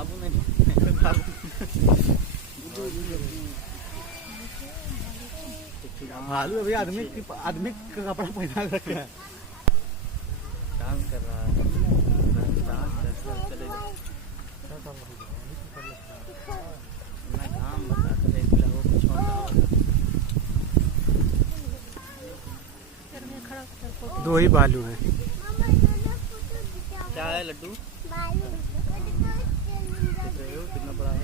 साबुन है भालू अभी आदमी का कपड़ा पहना रखा है, डांस कर रहा है। डांस चलेगा मैं काम बता करे वो कुछ दो ही भालू है। क्या है लड्डू? कितना बड़ा है?